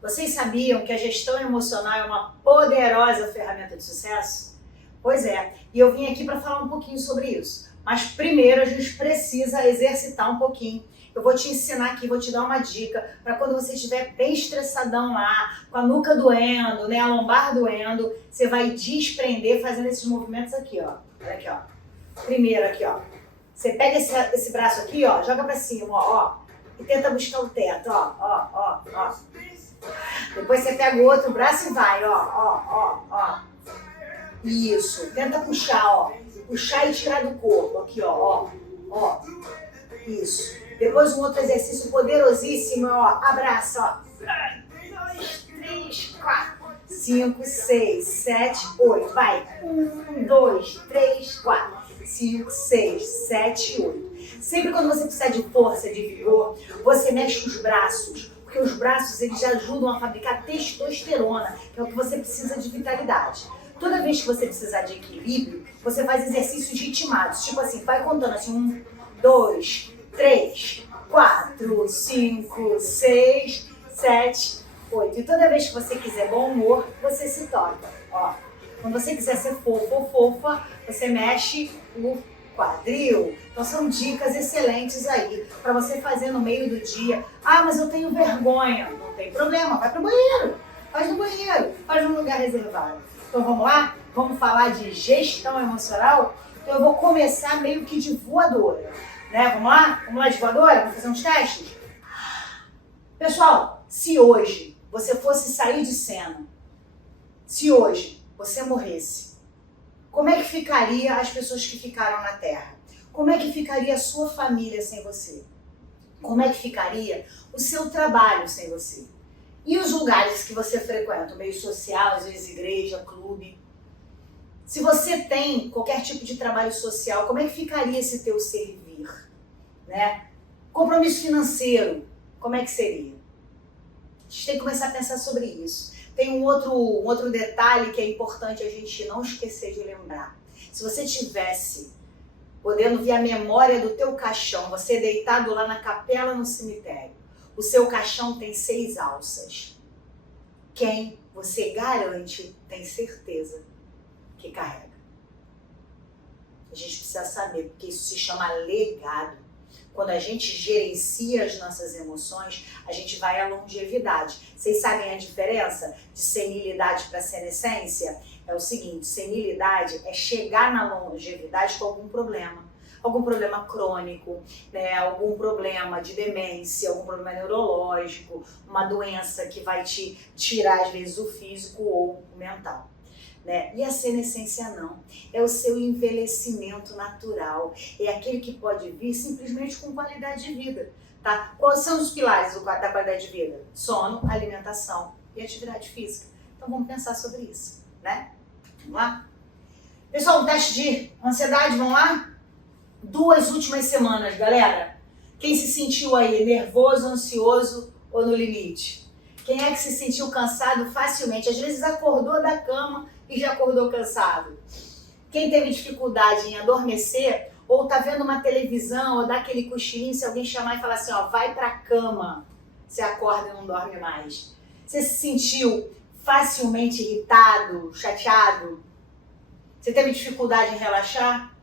Vocês sabiam que a gestão emocional é uma poderosa ferramenta de sucesso? Pois é, e eu vim aqui para falar um pouquinho sobre isso. Mas primeiro a gente precisa exercitar um pouquinho. Eu vou te ensinar aqui, vou te dar uma dica para quando você estiver bem estressadão lá, com a nuca doendo, né, a lombar doendo, você vai desprender fazendo esses movimentos aqui, ó. Olha aqui, ó. Primeiro aqui, ó. Você pega esse braço aqui, ó, joga para cima, ó, e tenta buscar o teto, ó. Depois você pega o outro braço e vai, ó. Isso, tenta puxar, ó. Puxar e tirar do corpo, aqui, ó. Isso. Depois um outro exercício poderosíssimo, ó. Abraça, ó. 2, 3, 4, 5, 6, 7, 8. Vai. 1, 2, 3, 4, 5, 6, 7, 8. Sempre quando você precisar de força, de vigor, você mexe os braços. Porque os braços, eles ajudam a fabricar testosterona, que é o que você precisa de vitalidade. Toda vez que você precisar de equilíbrio, você faz exercícios ritmados. Tipo assim, vai contando assim, 1, 2, 3, 4, 5, 6, 7, 8. E toda vez que você quiser bom humor, você se toca. Ó, quando você quiser ser fofo ou fofa, você mexe o quadril. Então são dicas excelentes aí para você fazer no meio do dia. Ah, mas eu tenho vergonha. Não tem problema, vai pro banheiro. Faz no banheiro, faz num lugar reservado. Então vamos lá? Vamos falar de gestão emocional? Então eu vou começar meio que de voadora, né? Vamos lá? Vamos lá de voadora? Vamos fazer uns testes? Pessoal, se hoje você fosse sair de cena, se hoje você morresse, como é que ficaria as pessoas que ficaram na Terra? Como é que ficaria a sua família sem você? Como é que ficaria o seu trabalho sem você? E os lugares que você frequenta, o meio social, às vezes igreja, clube. Se você tem qualquer tipo de trabalho social, como é que ficaria esse teu servir? Né? Compromisso financeiro, como é que seria? A gente tem que começar a pensar sobre isso. Tem um outro detalhe que é importante a gente não esquecer de lembrar. Se você tivesse podendo ver a memória do teu caixão, você deitado lá na capela no cemitério, o seu caixão tem 6 alças. Quem você garante, tem certeza que carrega. A gente precisa saber, porque isso se chama legado. Quando a gente gerencia as nossas emoções, a gente vai à longevidade. Vocês sabem a diferença de senilidade para senescência? É o seguinte, senilidade é chegar na longevidade com algum problema crônico, né? Algum problema de demência, algum problema neurológico, uma doença que vai te tirar às vezes o físico ou o mental. Né? E a senescência não, é o seu envelhecimento natural, é aquele que pode vir simplesmente com qualidade de vida. Tá? Quais são os pilares da qualidade de vida? Sono, alimentação e atividade física. Então vamos pensar sobre isso, né? Vamos lá? Pessoal, um teste de ansiedade, vamos lá? 2 últimas semanas, galera. Quem se sentiu aí nervoso, ansioso ou no limite? Quem é que se sentiu cansado facilmente? Às vezes acordou da cama e já acordou cansado. Quem teve dificuldade em adormecer ou tá vendo uma televisão ou dá aquele cochilinho, se alguém chamar e falar assim, ó, vai pra cama, você acorda e não dorme mais. Você se sentiu facilmente irritado, chateado? Você teve dificuldade em relaxar?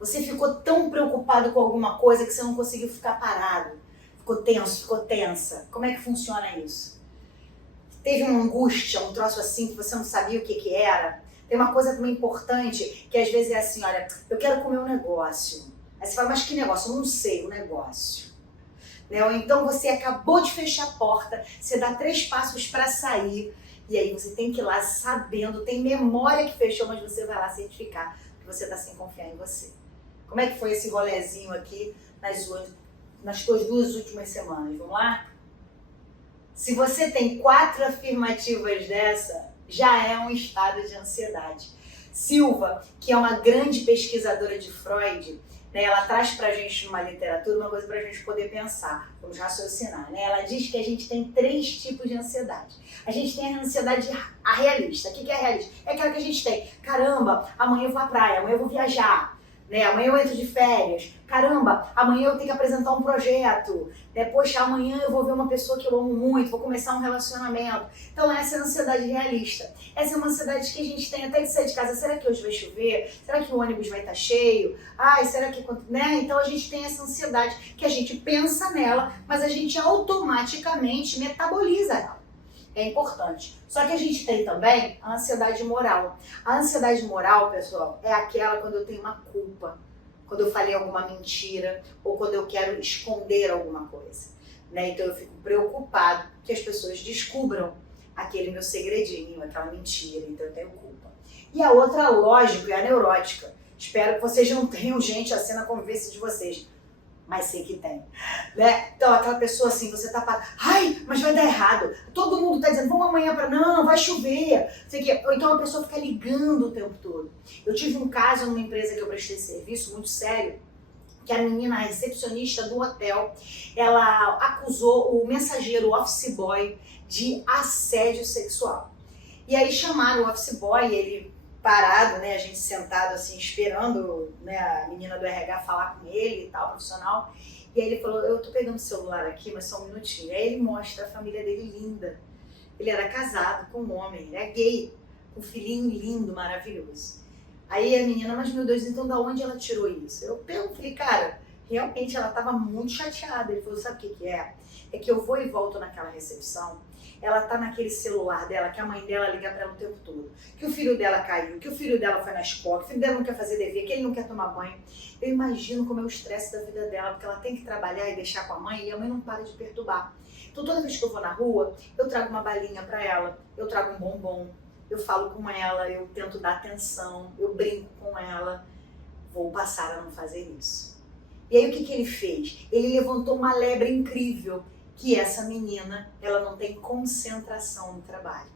Você ficou tão preocupado com alguma coisa que você não conseguiu ficar parado? Ficou tenso, ficou tensa? Como é que funciona isso? Teve uma angústia, um troço assim que você não sabia o que era? Tem uma coisa também importante que às vezes é assim, olha, eu quero comer um negócio. Aí você fala, mas que negócio? Eu não sei, o negócio. Né? Ou então você acabou de fechar a porta, você dá 3 passos para sair e aí você tem que ir lá sabendo, tem memória que fechou, mas você vai lá certificar que você está sem confiar em você. Como é que foi esse rolezinho aqui nas tuas 2 últimas semanas? Vamos lá? Se você tem 4 afirmativas dessa, já é um estado de ansiedade. Silva, que é uma grande pesquisadora de Freud, né, ela traz pra gente numa literatura uma coisa pra gente poder pensar, vamos raciocinar. Né? Ela diz que a gente tem 3 tipos de ansiedade. A gente tem a ansiedade realista. O que é realista? É aquela que a gente tem, caramba, amanhã eu vou à praia, amanhã eu vou viajar. né? Amanhã eu entro de férias. Caramba, amanhã eu tenho que apresentar um projeto. Né? Poxa, amanhã eu vou ver uma pessoa que eu amo muito, vou começar um relacionamento. Então essa é a ansiedade realista. Essa é uma ansiedade que a gente tem até de sair de casa. Será que hoje vai chover? Será que o ônibus vai estar cheio? Ai, será que... Né? Então a gente tem essa ansiedade que a gente pensa nela, mas a gente automaticamente metaboliza ela. É importante. Só que a gente tem também a ansiedade moral. A ansiedade moral, pessoal, é aquela quando eu tenho uma culpa, quando eu falei alguma mentira ou quando eu quero esconder alguma coisa. Né? Então eu fico preocupado que as pessoas descubram aquele meu segredinho, aquela mentira, então eu tenho culpa. E a outra, lógico, é a neurótica. Espero que vocês não tenham gente assim na convivência de vocês. Mas sei que tem, né? Então aquela pessoa assim, você tá parado, ai, mas vai dar errado. Todo mundo tá dizendo, vamos amanhã não, vai chover. Sei que, ou então a pessoa fica ligando o tempo todo. Eu tive um caso numa empresa que eu prestei serviço muito sério, que a menina, a recepcionista do hotel, ela acusou o mensageiro, o office boy, de assédio sexual. E aí chamaram o office boy, ele parado, né, a gente sentado assim, esperando, né, a menina do RH falar com ele e tal, profissional. E aí ele falou, eu tô pegando o celular aqui, mas só um minutinho. Aí ele mostra a família dele linda. Ele era casado com um homem, ele é gay, com um filhinho lindo, maravilhoso. Aí a menina, mas meu Deus, então da onde ela tirou isso? Eu falei, cara, realmente ela tava muito chateada. Ele falou, sabe o que que é? É que eu vou e volto naquela recepção, ela tá naquele celular dela, que a mãe dela liga pra ela o tempo todo, que o filho dela caiu, que o filho dela foi na escola, que o filho dela não quer fazer dever, que ele não quer tomar banho. Eu imagino como é o estresse da vida dela, porque ela tem que trabalhar e deixar com a mãe, e a mãe não para de perturbar. Então toda vez que eu vou na rua, eu trago uma balinha pra ela, eu trago um bombom, eu falo com ela, eu tento dar atenção, eu brinco com ela. Vou passar a não fazer isso. E aí o que que ele fez? Ele levantou uma lebre incrível, que essa menina, ela não tem concentração no trabalho.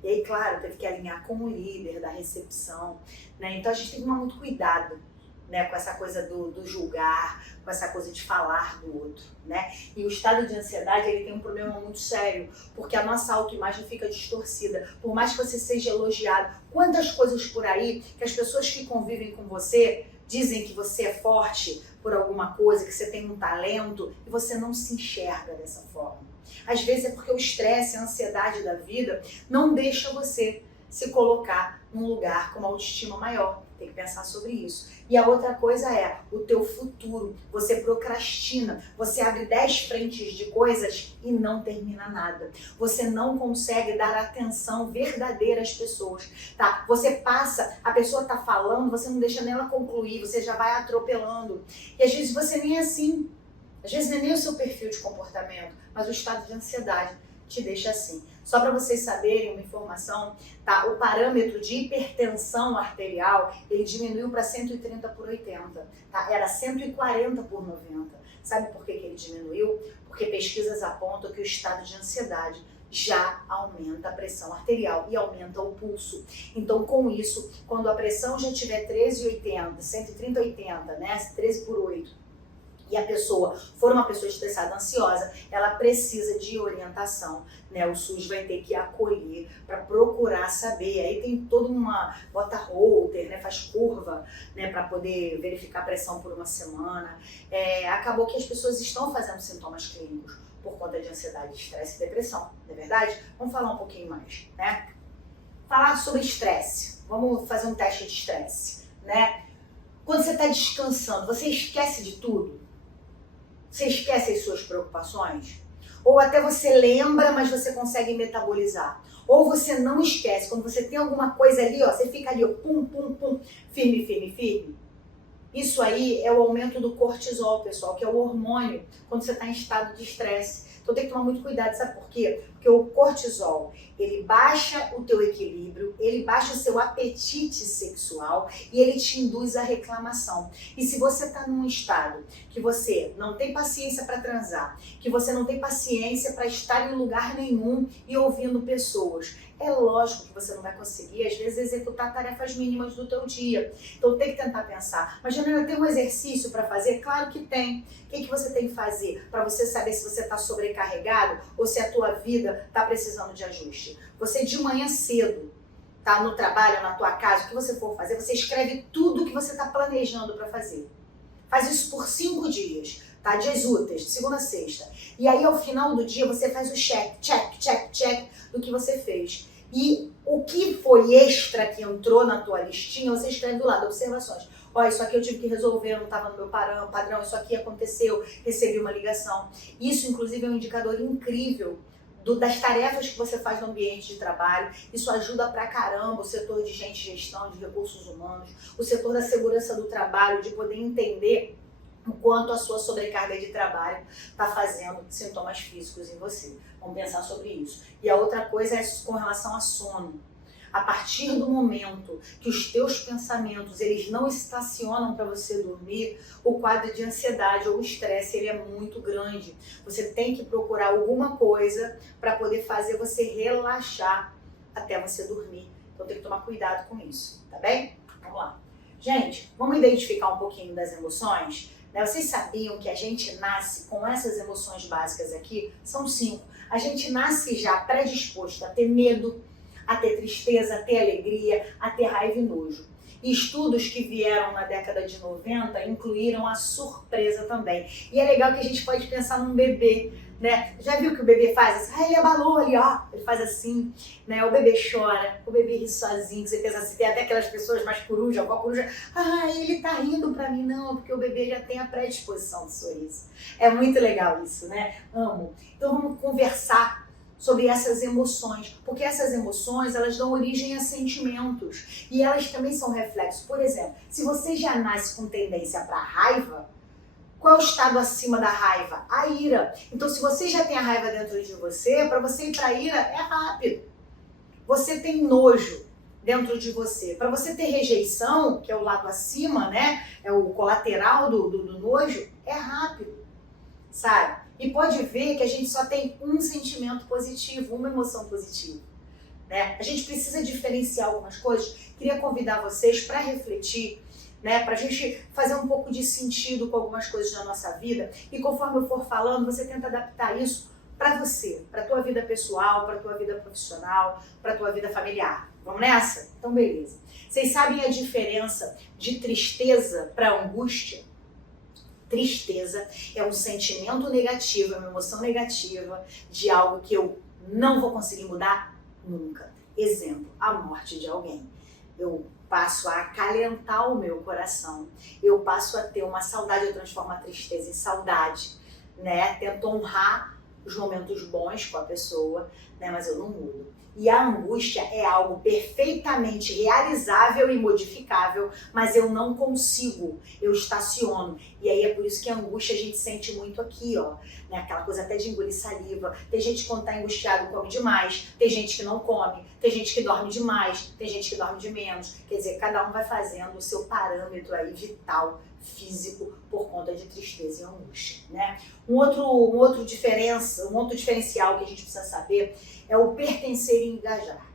E aí, claro, teve que alinhar com o líder da recepção, né? Então a gente tem que tomar muito cuidado, né, com essa coisa do julgar, com essa coisa de falar do outro, né? E o estado de ansiedade, ele tem um problema muito sério, porque a nossa autoimagem fica distorcida. Por mais que você seja elogiado, quantas coisas por aí que as pessoas que convivem com você dizem que você é forte por alguma coisa, que você tem um talento e você não se enxerga dessa forma. Às vezes é porque o estresse, a ansiedade da vida não deixa você se colocar num lugar com uma autoestima maior. Tem que pensar sobre isso. E a outra coisa é o teu futuro. Você procrastina, você abre 10 frentes de coisas e não termina nada. Você não consegue dar atenção verdadeira às pessoas, tá? Você passa, a pessoa tá falando, você não deixa nem ela concluir, você já vai atropelando. E às vezes você nem é assim. Às vezes não é nem o seu perfil de comportamento, mas o estado de ansiedade te deixa assim. Só para vocês saberem uma informação, tá? O parâmetro de hipertensão arterial, ele diminuiu para 130/80, tá? Era 140/90. Sabe por que ele diminuiu? Porque pesquisas apontam que o estado de ansiedade já aumenta a pressão arterial e aumenta o pulso. Então, com isso, quando a pressão já tiver 13/80, 130/80, né? 13/8, e a pessoa for uma pessoa estressada, ansiosa, ela precisa de orientação, né? O SUS vai ter que acolher para procurar saber. Aí tem toda uma bota holter, né? Faz curva, né? Para poder verificar a pressão por uma semana. Acabou que as pessoas estão fazendo sintomas clínicos por conta de ansiedade, estresse e depressão, não é verdade? Vamos falar um pouquinho mais, né? Falar sobre estresse. Vamos fazer um teste de estresse, né? Quando você está descansando, você esquece de tudo? Você esquece as suas preocupações? Ou até você lembra, mas você consegue metabolizar? Ou você não esquece, quando você tem alguma coisa ali, ó, você fica ali, ó, pum, pum, pum, firme, firme, firme? Isso aí é o aumento do cortisol, pessoal, que é o hormônio quando você está em estado de estresse. Então tem que tomar muito cuidado, sabe por quê? Porque o cortisol, ele baixa o teu equilíbrio, ele baixa o seu apetite sexual e ele te induz à reclamação. E se você está num estado que você não tem paciência para transar, que você não tem paciência para estar em lugar nenhum e ouvindo pessoas, é lógico que você não vai conseguir, às vezes, executar tarefas mínimas do teu dia. Então tem que tentar pensar, mas Janela, tem um exercício para fazer? Claro que tem. O que você tem que fazer para você saber se você está sobrecarregado ou se a tua vida está precisando de ajuste? Você de manhã cedo, tá no trabalho, na tua casa, o que você for fazer, você escreve tudo que você está planejando para fazer. Faz isso por 5 dias, tá? Dias úteis, de segunda a sexta. E aí, ao final do dia, você faz o check do que você fez. E o que foi extra que entrou na tua listinha, você escreve do lado, observações. Ó, isso aqui eu tive que resolver, não estava no meu padrão, isso aqui aconteceu, recebi uma ligação. Isso, inclusive, é um indicador incrível das tarefas que você faz no ambiente de trabalho. Isso ajuda pra caramba o setor de gente, gestão, de recursos humanos, o setor da segurança do trabalho, de poder entender o quanto a sua sobrecarga de trabalho está fazendo sintomas físicos em você. Vamos pensar sobre isso. E a outra coisa é com relação a sono. A partir do momento que os teus pensamentos eles não estacionam para você dormir, o quadro de ansiedade ou estresse ele é muito grande. Você tem que procurar alguma coisa para poder fazer você relaxar até você dormir. Então tem que tomar cuidado com isso, tá bem? Vamos lá. Gente, vamos identificar um pouquinho das emoções? Vocês sabiam que a gente nasce com essas emoções básicas aqui? São 5. A gente nasce já predisposto a ter medo, a ter tristeza, a ter alegria, a ter raiva e nojo. E estudos que vieram na década de 90 incluíram a surpresa também. E é legal que a gente pode pensar num bebê, né? Já viu que o bebê faz assim? Ele abalou ali, ó. Ele faz assim, né? O bebê chora, o bebê ri sozinho. Você pensa assim, tem até aquelas pessoas mais coruja, qual coruja? Ah, ele tá rindo pra mim. Não, porque o bebê já tem a predisposição do sorriso. É muito legal isso, né? Amo. Então vamos conversar sobre essas emoções, porque essas emoções elas dão origem a sentimentos e elas também são reflexos. Por exemplo, se você já nasce com tendência para raiva, qual é o estado acima da raiva? A ira. Então, se você já tem a raiva dentro de você, para você ir para a ira é rápido. Você tem nojo dentro de você. Para você ter rejeição, que é o lado acima, né? É o colateral do nojo, é rápido, sabe? E pode ver que a gente só tem um sentimento positivo, uma emoção positiva, né? A gente precisa diferenciar algumas coisas. Queria convidar vocês para refletir, né? Para a gente fazer um pouco de sentido com algumas coisas na nossa vida. E conforme eu for falando, você tenta adaptar isso para você, para a tua vida pessoal, para a tua vida profissional, para a tua vida familiar. Vamos nessa? Então, beleza. Vocês sabem a diferença de tristeza para angústia? Tristeza é um sentimento negativo, é uma emoção negativa de algo que eu não vou conseguir mudar nunca. Exemplo, a morte de alguém. Eu passo a acalentar o meu coração, eu passo a ter uma saudade, eu transformo a tristeza em saudade, né? Tento honrar os momentos bons com a pessoa, né? Mas eu não mudo. E a angústia é algo perfeitamente realizável e modificável, mas eu não consigo, eu estaciono. E aí é por isso que a angústia a gente sente muito aqui, ó, né? Aquela coisa até de engolir saliva. Tem gente que quando tá angustiado come demais, tem gente que não come, tem gente que dorme demais, tem gente que dorme de menos. Quer dizer, cada um vai fazendo o seu parâmetro aí vital, físico, por conta de tristeza e angústia, né? Um outro diferencial que a gente precisa saber é o pertencer e engajar.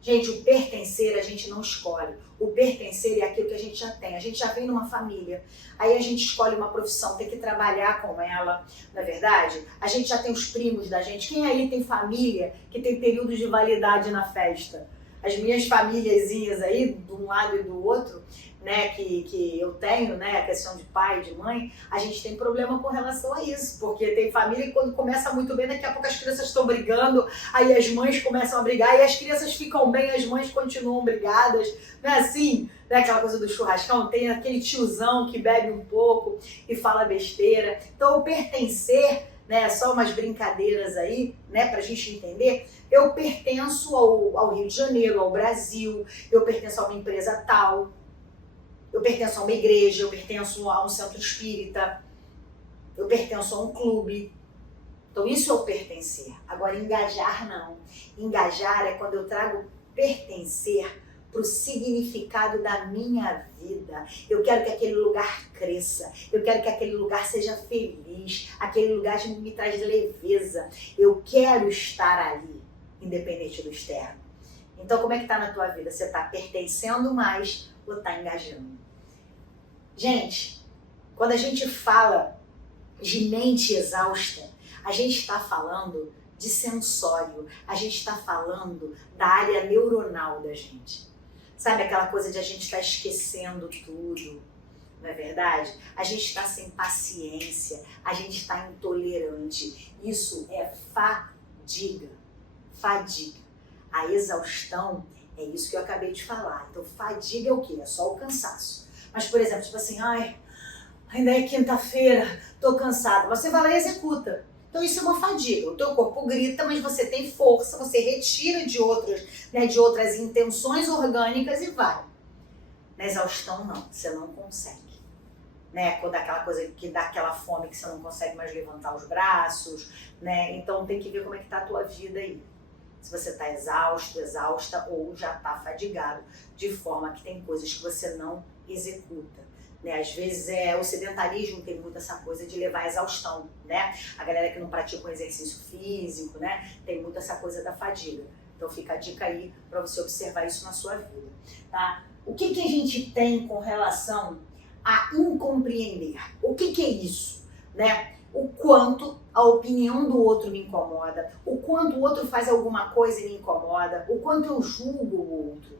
Gente, o pertencer a gente não escolhe. O pertencer é aquilo que a gente já tem. A gente já vem numa família, aí a gente escolhe uma profissão, tem que trabalhar com ela, não é verdade? A gente já tem os primos da gente. Quem aí tem família que tem períodos de validade na festa? As minhas famíliazinhas aí, de um lado e do outro, né, que eu tenho, né, a questão de pai e de mãe, a gente tem problema com relação a isso, porque tem família que quando começa muito bem, daqui a pouco as crianças estão brigando, aí as mães começam a brigar e as crianças ficam bem, as mães continuam brigadas, não é assim? Não é aquela coisa do churrascão, tem aquele tiozão que bebe um pouco e fala besteira. Então o pertencer, né, só umas brincadeiras aí, né, pra gente entender, eu pertenço ao Rio de Janeiro, ao Brasil, eu pertenço a uma empresa tal, eu pertenço a uma igreja, eu pertenço a um centro espírita, eu pertenço a um clube. Então isso é o pertencer. Agora engajar não. Engajar é quando eu trago pertencer para o significado da minha vida. Eu quero que aquele lugar cresça, eu quero que aquele lugar seja feliz, aquele lugar me traz leveza. Eu quero estar ali, independente do externo. Então como é que está na tua vida? Você está pertencendo mais ou está engajando? Gente, quando a gente fala de mente exausta, a gente está falando de sensório. A gente está falando da área neuronal da gente. Sabe aquela coisa de a gente estar esquecendo tudo, não é verdade? A gente está sem paciência, a gente está intolerante. Isso é fadiga. Fadiga. A exaustão é isso que eu acabei de falar. Então, fadiga é o quê? É só o cansaço. Mas, por exemplo, tipo assim, ai, ainda é quinta-feira, tô cansada. Você vai lá e executa. Então isso é uma fadiga. O teu corpo grita, mas você tem força, você retira de outras intenções orgânicas e vai. Na exaustão, não. Você não consegue. Né? Quando aquela coisa que dá aquela fome que você não consegue mais levantar os braços, né? Então tem que ver como é que tá a tua vida aí. Se você está exausto, exausta ou já está fadigado, de forma que tem coisas que você não executa. Né? Às vezes o sedentarismo tem muito essa coisa de levar à exaustão, né? A galera que não pratica um exercício físico, né? Tem muito essa coisa da fadiga. Então fica a dica aí para você observar isso na sua vida, tá? O que a gente tem com relação a incompreender? O que é isso, né? O quanto a opinião do outro me incomoda, o quanto o outro faz alguma coisa e me incomoda, o quanto eu julgo o outro.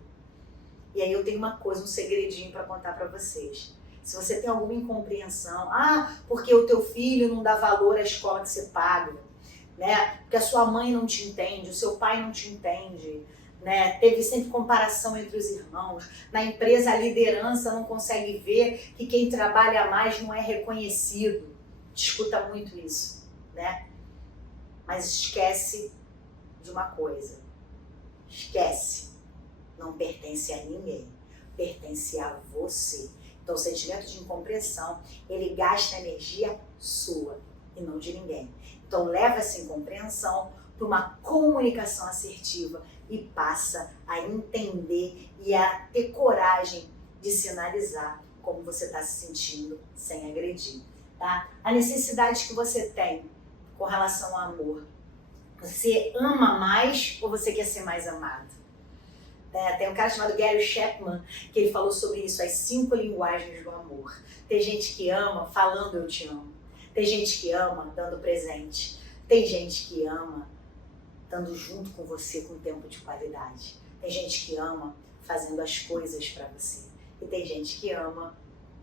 E aí eu tenho uma coisa, um segredinho para contar para vocês. Se você tem alguma incompreensão, porque o teu filho não dá valor à escola que você paga, né? Porque a sua mãe não te entende, o seu pai não te entende, né? Teve sempre comparação entre os irmãos. Na empresa a liderança não consegue ver que quem trabalha mais não é reconhecido. Escuta muito isso, né? Mas esquece de uma coisa. Esquece. Não pertence a ninguém. Pertence a você. Então o sentimento de incompreensão, ele gasta energia sua e não de ninguém. Então leva essa incompreensão para uma comunicação assertiva e passa a entender e a ter coragem de sinalizar como você está se sentindo sem agredir. Tá? A necessidade que você tem com relação ao amor. Você ama mais ou você quer ser mais amado? Tem um cara chamado Gary Chapman que ele falou sobre isso, as 5 linguagens do amor. Tem gente que ama falando eu te amo. Tem gente que ama dando presente. Tem gente que ama estando junto com você com tempo de qualidade. Tem gente que ama fazendo as coisas para você. E tem gente que ama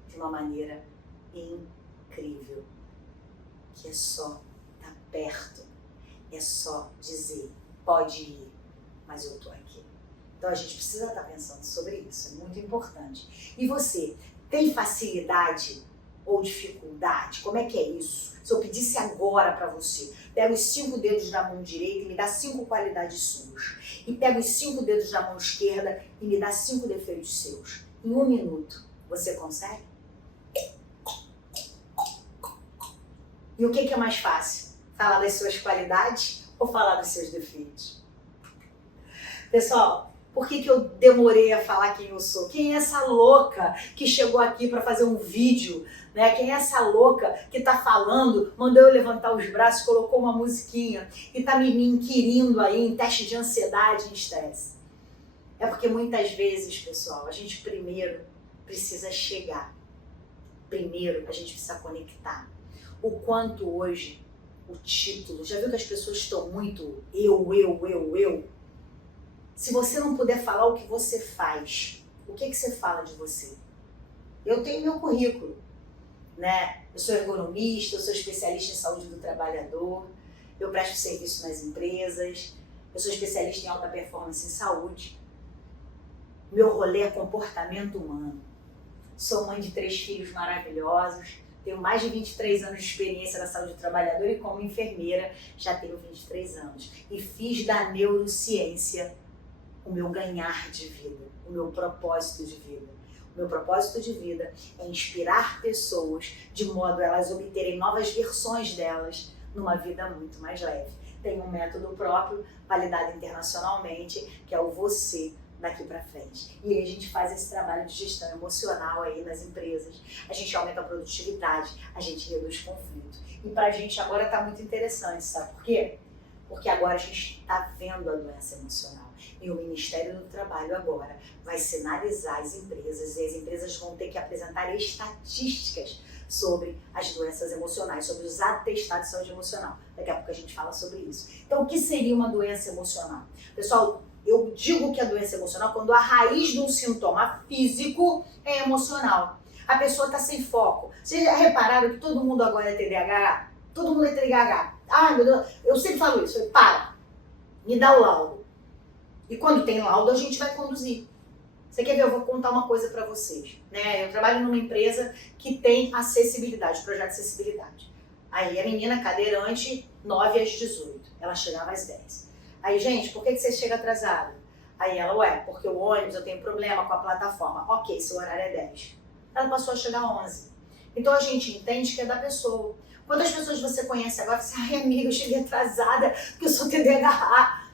de uma maneira incrível, que é só estar perto, é só dizer, pode ir, mas eu tô aqui. Então a gente precisa estar pensando sobre isso, é muito importante. E você, tem facilidade ou dificuldade? Como é que é isso? Se eu pedisse agora para você, pega os 5 dedos da mão direita e me dá 5 qualidades suas. E pega os 5 dedos da mão esquerda e me dá 5 defeitos seus. Em 1 minuto, você consegue? E o que é mais fácil? Falar das suas qualidades ou falar dos seus defeitos? Pessoal, por que eu demorei a falar quem eu sou? Quem é essa louca que chegou aqui para fazer um vídeo? Né? Quem é essa louca que está falando, mandou eu levantar os braços, colocou uma musiquinha e está me inquirindo aí em teste de ansiedade e estresse? É porque muitas vezes, pessoal, a gente primeiro precisa chegar. Primeiro a gente precisa conectar. O quanto hoje o título, já viu que as pessoas estão muito eu? Se você não puder falar o que você faz, o que você fala de você? Eu tenho meu currículo, né? Eu sou ergonomista, eu sou especialista em saúde do trabalhador, eu presto serviço nas empresas, eu sou especialista em alta performance em saúde. Meu rolê é comportamento humano. Sou mãe de 3 filhos maravilhosos, tenho mais de 23 anos de experiência na saúde do trabalhador e como enfermeira já tenho 23 anos. E fiz da neurociência o meu ganhar de vida, o meu propósito de vida. O meu propósito de vida é inspirar pessoas de modo a elas obterem novas versões delas numa vida muito mais leve. Tenho um método próprio, validado internacionalmente, que é o Você daqui para frente. E aí a gente faz esse trabalho de gestão emocional aí nas empresas, a gente aumenta a produtividade, a gente reduz conflito. E pra gente agora tá muito interessante, sabe por quê? Porque agora a gente está vendo a doença emocional. E o Ministério do Trabalho agora vai sinalizar as empresas e as empresas vão ter que apresentar estatísticas sobre as doenças emocionais, sobre os atestados de saúde emocional. Daqui a pouco a gente fala sobre isso. Então, o que seria uma doença emocional? Pessoal, eu digo que a doença emocional quando a raiz de um sintoma físico é emocional. A pessoa está sem foco. Vocês já repararam que todo mundo agora é TDAH? Todo mundo é TDAH. Ai, meu Deus, eu sempre falo isso. Para, me dá o laudo. E quando tem laudo, a gente vai conduzir. Você quer ver? Eu vou contar uma coisa para vocês. Né? Eu trabalho numa empresa que tem acessibilidade, projeto de acessibilidade. Aí a menina cadeirante, 9 às 18. Ela chegava às 10. Aí, gente, por que você chega atrasada? Aí ela, ué, porque o ônibus, eu tenho problema com a plataforma. Ok, seu horário é 10. Ela passou a chegar às 11. Então a gente entende que é da pessoa. Quantas pessoas você conhece agora que você, ai amiga, eu cheguei atrasada porque eu sou TDAH.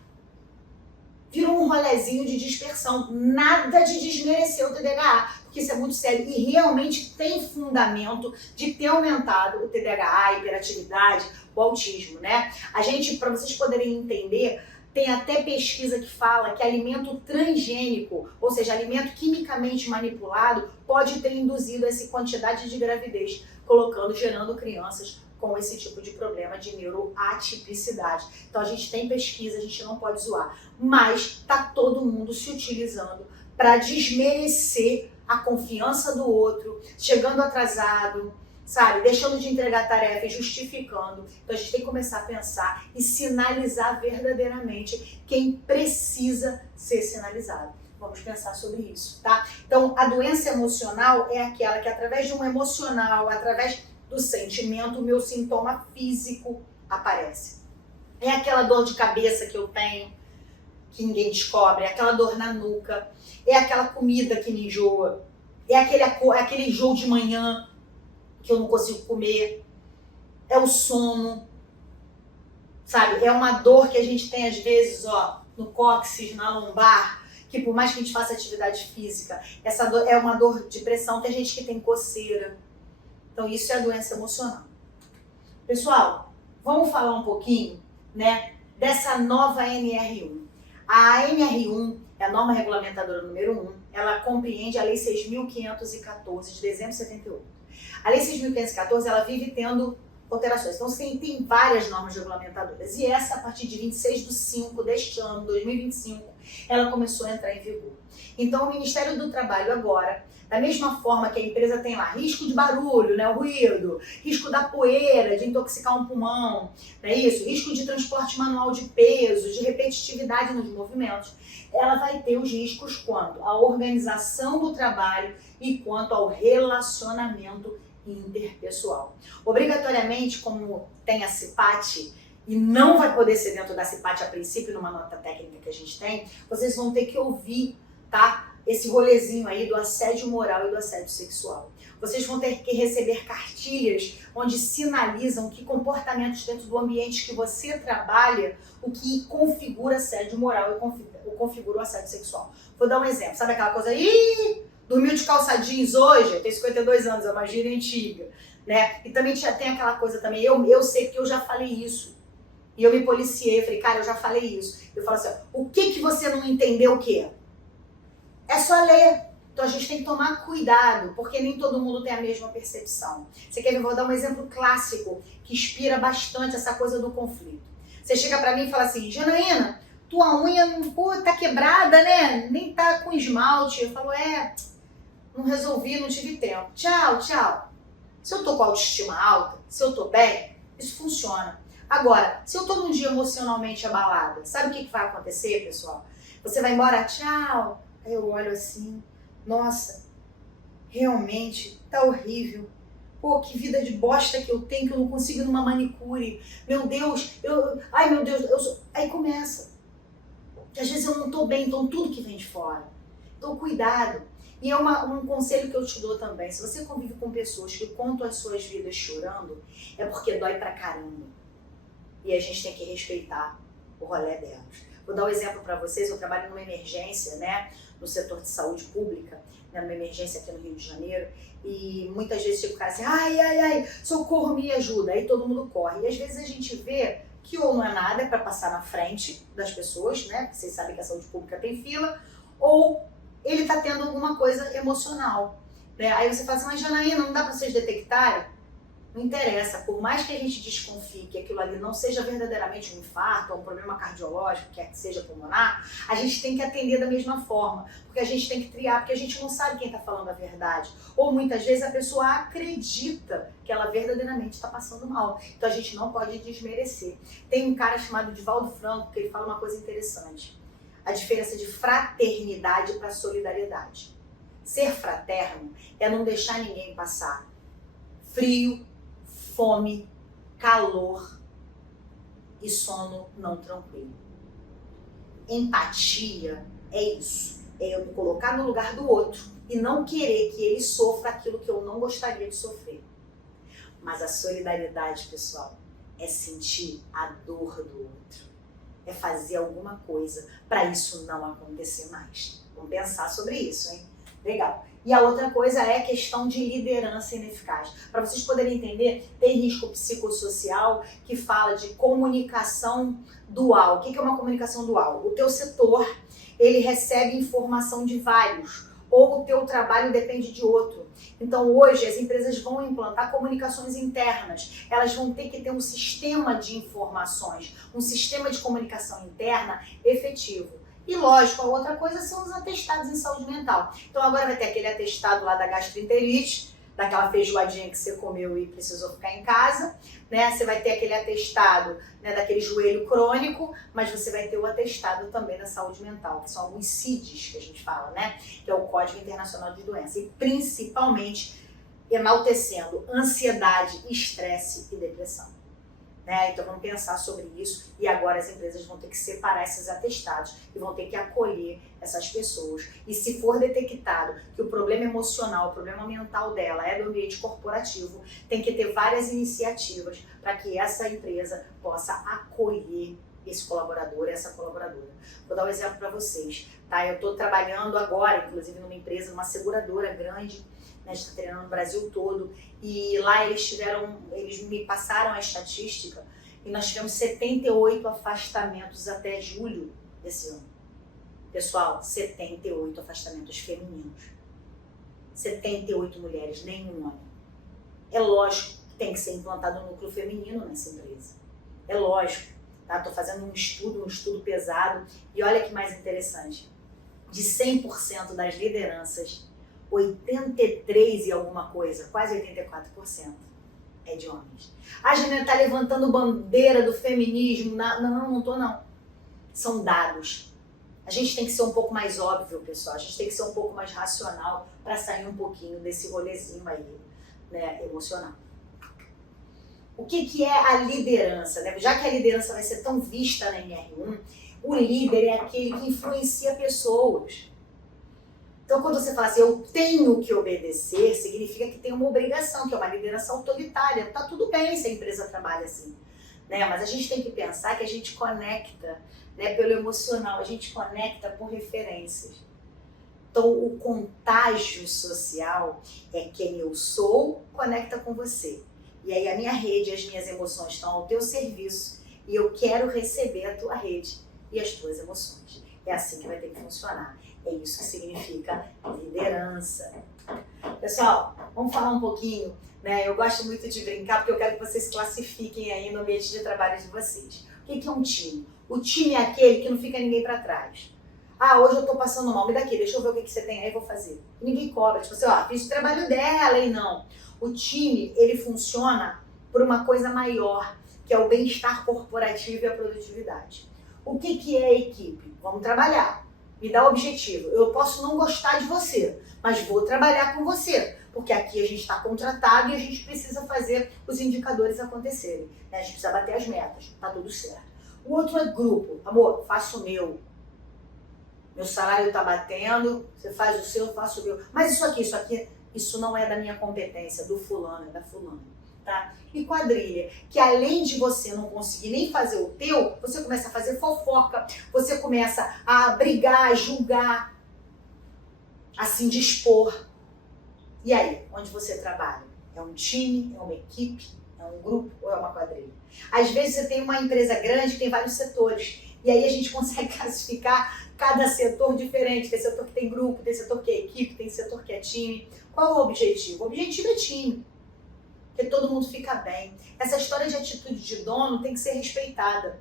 Virou um rolezinho de dispersão. Nada de desmerecer o TDAH, porque isso é muito sério e realmente tem fundamento de ter aumentado o TDAH, a hiperatividade, o autismo, né? A gente, para vocês poderem entender, tem até pesquisa que fala que alimento transgênico, ou seja, alimento quimicamente manipulado, pode ter induzido essa quantidade de gravidez, gerando crianças com esse tipo de problema de neuroatipicidade. Então a gente tem pesquisa, a gente não pode zoar, mas tá todo mundo se utilizando para desmerecer a confiança do outro, chegando atrasado, sabe, deixando de entregar tarefas, justificando. Então a gente tem que começar a pensar e sinalizar verdadeiramente quem precisa ser sinalizado. Vamos pensar sobre isso, tá? Então a doença emocional é aquela que através de um emocional, através do sentimento, o meu sintoma físico aparece. É aquela dor de cabeça que eu tenho, que ninguém descobre, é aquela dor na nuca, é aquela comida que me enjoa, é aquele enjoo de manhã que eu não consigo comer, é o sono, sabe? É uma dor que a gente tem às vezes, ó, no cóccix, na lombar, que por mais que a gente faça atividade física, essa dor é uma dor de pressão, tem gente que tem coceira. Então isso é a doença emocional. Pessoal, vamos falar um pouquinho, né, dessa nova NR1. A NR1 é a norma regulamentadora número 1, ela compreende a Lei 6.514 de dezembro de 78. A Lei 6.514, ela vive tendo alterações. Então, tem várias normas regulamentadoras. E essa, a partir de 26/5 deste ano, 2025, ela começou a entrar em vigor. Então, o Ministério do Trabalho agora, da mesma forma que a empresa tem lá risco de barulho, né, o ruído, risco da poeira, de intoxicar um pulmão, não é isso? Risco de transporte manual de peso, de repetitividade nos movimentos, ela vai ter os riscos quanto à organização do trabalho e quanto ao relacionamento interpessoal. Obrigatoriamente, como tem a CIPAT, e não vai poder ser dentro da CIPAT a princípio, numa nota técnica que a gente tem, vocês vão ter que ouvir, tá? Esse rolezinho aí do assédio moral e do assédio sexual. Vocês vão ter que receber cartilhas onde sinalizam que comportamentos dentro do ambiente que você trabalha, o que configura assédio moral e configura o assédio sexual. Vou dar um exemplo. Sabe aquela coisa, dormiu de calça jeans hoje? Eu tenho 52 anos, é uma gíria antiga, né? E também tem aquela coisa também, eu sei porque eu já falei isso. E eu me policiei, falei, cara, eu já falei isso. Eu falo assim, o que você não entendeu o quê? É só ler. Então a gente tem que tomar cuidado, porque nem todo mundo tem a mesma percepção. Você quer ver? Vou dar um exemplo clássico que inspira bastante essa coisa do conflito. Você chega pra mim e fala assim, Janaína, tua unha, pô, tá quebrada, né? Nem tá com esmalte. Eu falo, não resolvi, não tive tempo. Tchau, tchau. Se eu tô com a autoestima alta, se eu tô bem, isso funciona. Agora, se eu tô num dia emocionalmente abalada, sabe o que vai acontecer, pessoal? Você vai embora, tchau. Aí eu olho assim, nossa, realmente tá horrível. Pô, que vida de bosta que eu tenho, que eu não consigo ir numa manicure. Meu Deus, ai meu Deus, aí começa. Que às vezes eu não tô bem, então tudo que vem de fora. Então cuidado. E é um conselho que eu te dou também. Se você convive com pessoas que contam as suas vidas chorando, é porque dói pra caramba. E a gente tem que respeitar o rolê delas. Vou dar um exemplo para vocês. Eu trabalho numa emergência, né, no setor de saúde pública, né, numa emergência aqui no Rio de Janeiro, e muitas vezes chega o cara assim, ai, socorro, me ajuda. Aí todo mundo corre. E às vezes a gente vê que ou não é nada, é para passar na frente das pessoas, né, porque vocês sabem que a saúde pública tem fila, ou ele está tendo alguma coisa emocional. Né? Aí você fala assim, mas Janaína, não dá para vocês detectarem? Não interessa, por mais que a gente desconfie que aquilo ali não seja verdadeiramente um infarto ou um problema cardiológico, quer que seja pulmonar, a gente tem que atender da mesma forma, porque a gente tem que triar, porque a gente não sabe quem está falando a verdade. Ou muitas vezes a pessoa acredita que ela verdadeiramente está passando mal. Então a gente não pode desmerecer. Tem um cara chamado Divaldo Franco que ele fala uma coisa interessante. A diferença de fraternidade para solidariedade. Ser fraterno é não deixar ninguém passar frio, fome, calor e sono não tranquilo. Empatia é isso. É eu me colocar no lugar do outro e não querer que ele sofra aquilo que eu não gostaria de sofrer. Mas a solidariedade, pessoal, é sentir a dor do outro. É fazer alguma coisa para isso não acontecer mais. Vamos pensar sobre isso, hein? Legal. E a outra coisa é questão de liderança ineficaz. Para vocês poderem entender, tem risco psicossocial que fala de comunicação dual. O que é uma comunicação dual? O teu setor, ele recebe informação de vários, ou o teu trabalho depende de outro. Então hoje as empresas vão implantar comunicações internas, elas vão ter que ter um sistema de informações, um sistema de comunicação interna efetivo. E lógico, a outra coisa são os atestados em saúde mental. Então agora vai ter aquele atestado lá da gastroenterite, daquela feijoadinha que você comeu e precisou ficar em casa, né? Você vai ter aquele atestado, né, daquele joelho crônico, mas você vai ter o atestado também da saúde mental, que são alguns CIDs que a gente fala, né? Que é o Código Internacional de Doença. E principalmente enaltecendo ansiedade, estresse e depressão. Né? Então vamos pensar sobre isso e agora as empresas vão ter que separar esses atestados e vão ter que acolher essas pessoas. E se for detectado que o problema emocional, o problema mental dela é do ambiente corporativo, tem que ter várias iniciativas para que essa empresa possa acolher esse colaborador, essa colaboradora. Vou dar um exemplo para vocês. Tá? Eu estou trabalhando agora, inclusive numa empresa, numa seguradora grande, né, a gente está treinando no Brasil todo, e lá eles me passaram a estatística e nós tivemos 78 afastamentos até julho desse ano. Pessoal, 78 afastamentos femininos. 78 mulheres, nenhum homem. É lógico que tem que ser implantado um núcleo feminino nessa empresa. É lógico. Tá? Estou fazendo um estudo pesado, e olha que mais interessante. De 100% das lideranças, 83 e alguma coisa, quase 84% é de homens. A Janine está levantando bandeira do feminismo. Não tô não. São dados. A gente tem que ser um pouco mais óbvio, pessoal. A gente tem que ser um pouco mais racional para sair um pouquinho desse rolezinho aí, né, emocional. O que é a liderança? Né? Já que a liderança vai ser tão vista na NR1, o líder é aquele que influencia pessoas. Então, quando você fala assim, eu tenho que obedecer, significa que tem uma obrigação, que é uma liderança autoritária. Tá tudo bem se a empresa trabalha assim, né? Mas a gente tem que pensar que a gente conecta, né, pelo emocional, a gente conecta por referências. Então, o contágio social é quem eu sou, conecta com você. E aí a minha rede, as minhas emoções estão ao teu serviço e eu quero receber a tua rede e as tuas emoções. É assim que vai ter que funcionar. É isso que significa liderança. Pessoal, vamos falar um pouquinho, né? Eu gosto muito de brincar porque eu quero que vocês classifiquem aí no ambiente de trabalho de vocês. O que é um time? O time é aquele que não fica ninguém para trás. Ah, hoje eu tô passando mal, me dá aqui, deixa eu ver o que você tem aí, vou fazer. E ninguém cobra, tipo assim, ó, fiz o trabalho dela e não. O time, ele funciona por uma coisa maior, que é o bem-estar corporativo e a produtividade. O que é a equipe? Vamos trabalhar. Me dá o objetivo. Eu posso não gostar de você, mas vou trabalhar com você, porque aqui a gente está contratado e a gente precisa fazer os indicadores acontecerem. Né? A gente precisa bater as metas, tá tudo certo. O outro é grupo. Amor, faço o meu. Meu salário tá batendo, você faz o seu, eu faço o meu. Mas isso não é da minha competência, do fulano, é da fulana. Tá? E quadrilha, que além de você não conseguir nem fazer o teu, você começa a fazer fofoca, você começa a brigar, a julgar, a se indispor. E aí, onde você trabalha? É um time, é uma equipe, é um grupo ou é uma quadrilha? Às vezes você tem uma empresa grande que tem vários setores, e aí a gente consegue classificar cada setor diferente, tem setor que tem grupo, tem setor que é equipe, tem setor que é time. Qual é o objetivo? O objetivo é time, porque todo mundo fica bem. Essa história de atitude de dono tem que ser respeitada,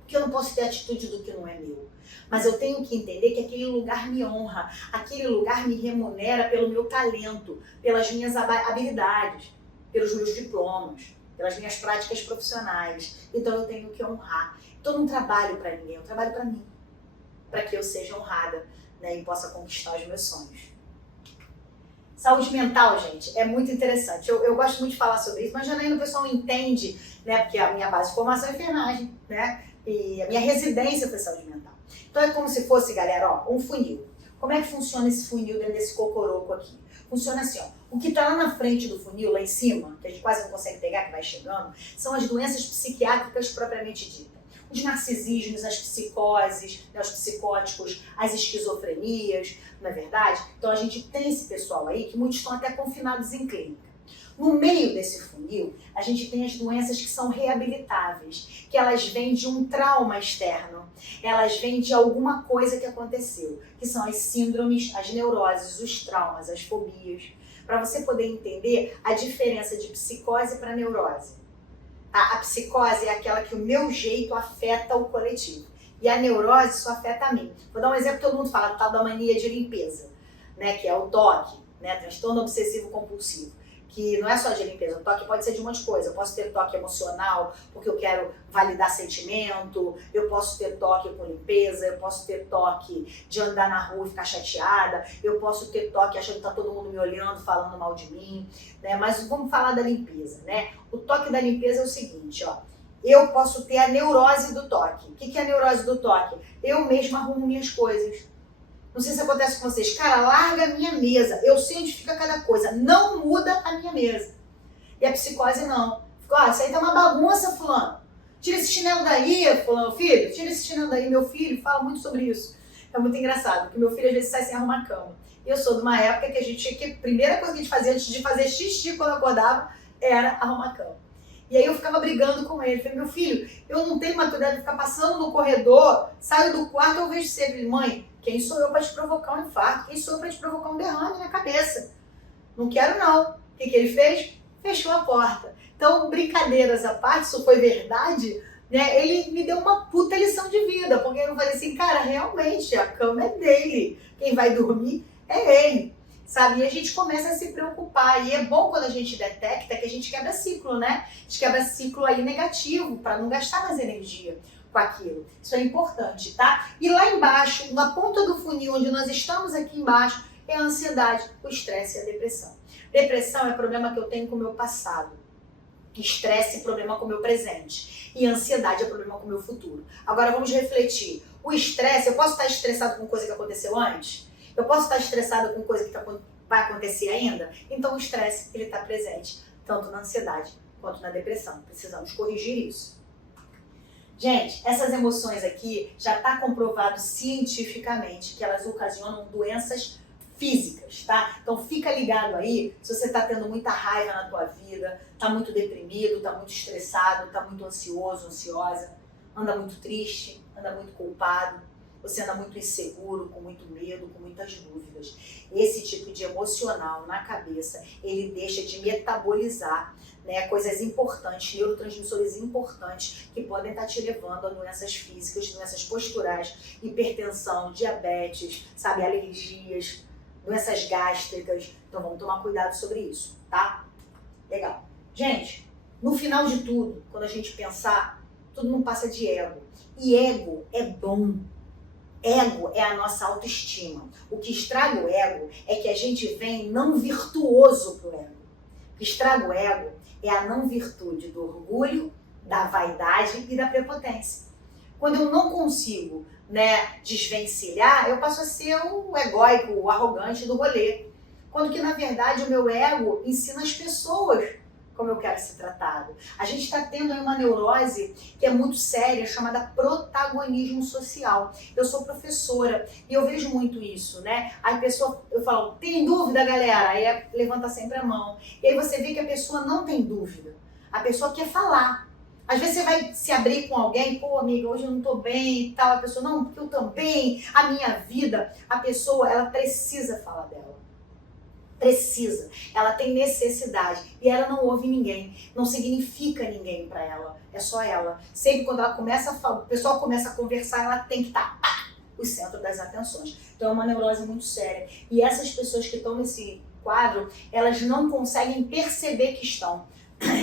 porque eu não posso ter atitude do que não é meu. Mas eu tenho que entender que aquele lugar me honra, aquele lugar me remunera pelo meu talento, pelas minhas habilidades, pelos meus diplomas, pelas minhas práticas profissionais. Então eu tenho que honrar. Então eu não trabalho para ninguém, eu trabalho para mim, para que eu seja honrada, né, e possa conquistar os meus sonhos. Saúde mental, gente, é muito interessante. Eu gosto muito de falar sobre isso, mas Janaína, o pessoal entende, né, porque a minha base de formação é enfermagem, né, e a minha residência foi saúde mental. Então é como se fosse, galera, ó, um funil. Como é que funciona esse funil dentro desse cocoroco aqui? Funciona assim, ó. O que está lá na frente do funil, lá em cima, que a gente quase não consegue pegar, que vai chegando, são as doenças psiquiátricas propriamente ditas. Os narcisismos, as psicoses, né, os psicóticos, as esquizofrenias, não é verdade? Então a gente tem esse pessoal aí, que muitos estão até confinados em clínica. No meio desse funil, a gente tem as doenças que são reabilitáveis, que elas vêm de um trauma externo, elas vêm de alguma coisa que aconteceu, que são as síndromes, as neuroses, os traumas, as fobias, para você poder entender a diferença de psicose para neurose. A psicose é aquela que o meu jeito afeta o coletivo, e a neurose só afeta a mim. Vou dar um exemplo que todo mundo fala, tal da mania de limpeza, né, que é o TOC, né, transtorno obsessivo compulsivo. Que não é só de limpeza, o toque pode ser de um monte de coisa. Eu posso ter toque emocional, porque eu quero validar sentimento, eu posso ter toque com limpeza, eu posso ter toque de andar na rua e ficar chateada, eu posso ter toque achando que tá todo mundo me olhando, falando mal de mim, né? Mas vamos falar da limpeza, né? O toque da limpeza é o seguinte, ó. Eu posso ter a neurose do toque. O que é a neurose do toque? Eu mesma arrumo minhas coisas. Não sei se acontece com vocês. Cara, larga a minha mesa. Eu sei onde fica cada coisa. Não muda a minha mesa. E a psicose não. Fica, ó, isso aí tá uma bagunça, fulano. Tira esse chinelo daí, fulano. Filho, tira esse chinelo daí. Meu filho fala muito sobre isso. É muito engraçado, porque meu filho às vezes sai sem arrumar a cama. E eu sou de uma época que a gente tinha que... A primeira coisa que a gente fazia antes de fazer xixi quando eu acordava era arrumar a cama. E aí eu ficava brigando com ele. Falei, meu filho, eu não tenho maturidade de ficar passando no corredor, saio do quarto e eu vejo você. Falei, mãe, quem sou eu para te provocar um infarto? Quem sou eu para te provocar um derrame na cabeça? Não quero não. O que ele fez? Fechou a porta. Então, brincadeiras à parte, isso foi verdade, né? Ele me deu uma puta lição de vida, porque eu falei assim, cara, realmente, a cama é dele. Quem vai dormir é ele. Sabe? E a gente começa a se preocupar. E é bom quando a gente detecta que a gente quebra ciclo, né? A gente quebra ciclo aí negativo, para não gastar mais energia com aquilo. Isso é importante, tá? E lá embaixo, na ponta do funil, onde nós estamos aqui embaixo, é a ansiedade, o estresse e a depressão. Depressão é problema que eu tenho com o meu passado. Estresse é problema com o meu presente. E ansiedade é problema com o meu futuro. Agora vamos refletir. O estresse, eu posso estar estressado com coisa que aconteceu antes? Eu posso estar estressada com coisa que vai acontecer ainda? Então o estresse, ele está presente, tanto na ansiedade quanto na depressão. Precisamos corrigir isso. Gente, essas emoções aqui já está comprovado cientificamente que elas ocasionam doenças físicas, tá? Então fica ligado aí, se você está tendo muita raiva na tua vida, está muito deprimido, está muito estressado, está muito ansioso, ansiosa, anda muito triste, anda muito culpado, você anda muito inseguro, com muito medo, com muitas dúvidas. Esse tipo de emocional na cabeça, ele deixa de metabolizar, né, coisas importantes, neurotransmissores importantes que podem estar te levando a doenças físicas, doenças posturais, hipertensão, diabetes, sabe, alergias, doenças gástricas. Então vamos tomar cuidado sobre isso, tá? Legal. Gente, no final de tudo, quando a gente pensar, tudo não passa de ego. E ego é bom. Ego é a nossa autoestima. O que estraga o ego é que a gente vem não virtuoso pro ego. O que estraga o ego é a não virtude do orgulho, da vaidade e da prepotência. Quando eu não consigo, né, desvencilhar, eu passo a ser o egóico, o arrogante do rolê. Quando que, na verdade, o meu ego ensina as pessoas como eu quero ser tratado. A gente está tendo aí uma neurose que é muito séria, chamada protagonismo social. Eu sou professora e eu vejo muito isso, né? Aí a pessoa, eu falo, tem dúvida, galera? Aí levanta sempre a mão. E aí você vê que a pessoa não tem dúvida. A pessoa quer falar. Às vezes você vai se abrir com alguém, pô, amiga, hoje eu não tô bem e tal. A pessoa, não, porque eu também, a minha vida. A pessoa, ela precisa falar dela. Precisa. Ela tem necessidade. E ela não ouve ninguém. Não significa ninguém pra ela. É só ela. Sempre quando ela começa a falar, o pessoal começa a conversar, ela tem que estar o centro das atenções. Então é uma neurose muito séria. E essas pessoas que estão nesse quadro, elas não conseguem perceber que estão.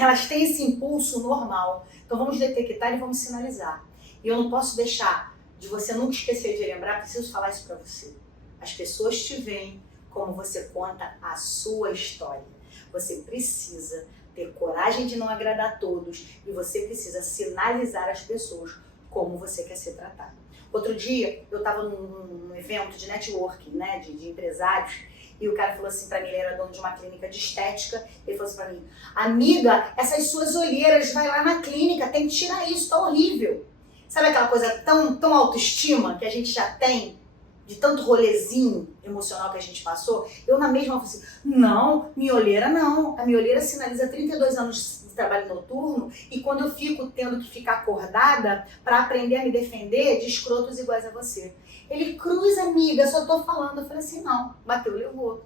Elas têm esse impulso normal. Então vamos detectar e vamos sinalizar. E eu não posso deixar de você nunca esquecer de lembrar, preciso falar isso para você. As pessoas te veem como você conta a sua história. Você precisa ter coragem de não agradar a todos e você precisa sinalizar às pessoas como você quer ser tratado. Outro dia eu estava num evento de networking, né, de empresários. E o cara falou assim pra mim, ele era dono de uma clínica de estética, ele falou assim pra mim, amiga, essas suas olheiras, vai lá na clínica, tem que tirar isso, tá horrível. Sabe aquela coisa tão autoestima que a gente já tem, de tanto rolezinho emocional que a gente passou? Eu na mesma falei assim, não, minha olheira não, a minha olheira sinaliza 32 anos de trabalho noturno e quando eu fico tendo que ficar acordada pra aprender a me defender de escrotos iguais a você. Ele, cruz, amiga, só tô falando. Eu falei assim, não, bateu, levou.